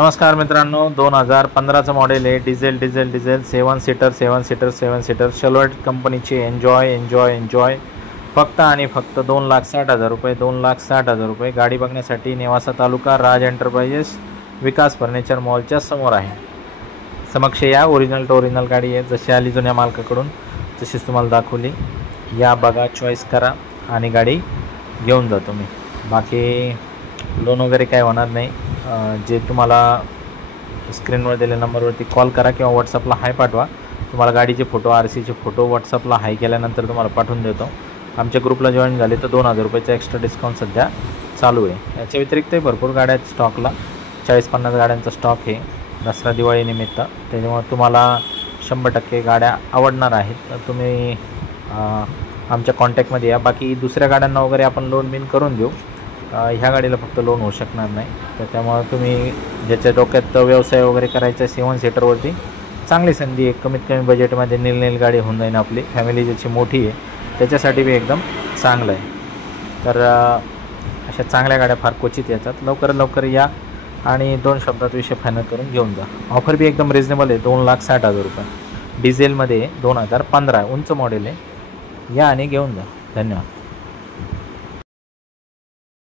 नमस्कार मित्रांनो, 2015चं मॉडेल आहे. डिझेल 7 सीटर शेलवर्ट कंपनीची. एन्जॉय. फक्त आणि फक्त 2,60,000 रुपये. 2,60,000 रुपये. गाडी बघण्यासाठी नेवासा तालुका, राज एंटरप्राइजेस, विकास फर्निचर मॉलच्या समोर आहे. समक्ष या. ओरिजिनल टू ओरिजिनल गाडी आहे. जशी आली जुन्या मालकाकडून तशीच तुम्हाला दाखवली. या, बघा, चॉईस करा आणि गाडी घेऊन जा तुम्ही. बाकी लोन वगैरे काय होणार नाही. जे तुम्हाला स्क्रीनवर दिलेल्या नंबरवरती कॉल करा किंवा व्हॉट्सअपला हाय पाठवा. तुम्हाला गाडीचे फोटो, RCचे फोटो व्हॉट्सअपला हाय केल्यानंतर तुम्हाला पाठवून देतो. आमच्या ग्रुपला जॉईन झाले तर 2,000 रुपयाचा एक्स्ट्रा डिस्काउंट सध्या चालू आहे. याच्या व्यतिरिक्तही भरपूर गाड्या आहेत स्टॉकला. 40-50 गाड्यांचा स्टॉक आहे दसरा दिवाळीनिमित्त. त्याच्यामुळे तुम्हाला 100% गाड्या आवडणार आहेत. तर तुम्ही आमच्या कॉन्टॅक्टमध्ये या. बाकी दुसऱ्या गाड्यांना वगैरे आपण लोन बिन करून देऊ. ह्या गाडीला फक्त लोन होऊ शकणार नाही. तर त्यामुळे तुम्ही ज्याच्या डोक्यात व्यवसाय वगैरे करायचा 7 सीटरवरती चांगली संधी आहे. कमीत कमी बजेटमध्ये नील गाडी होऊन जाईल आपली. फॅमिली ज्याची मोठी आहे त्याच्यासाठी बी एकदम चांगलं आहे. तर अशा चांगल्या गाड्या फार क्वचित येतात. लवकर या आणि 2 शब्दात विषय फायनल करून घेऊन जा. ऑफर बी एकदम रिजनेबल आहे. 2,60,000 रुपये. डिझेलमध्ये 2015 उंच मॉडेल आहे. या आणि घेऊन जा. धन्यवाद.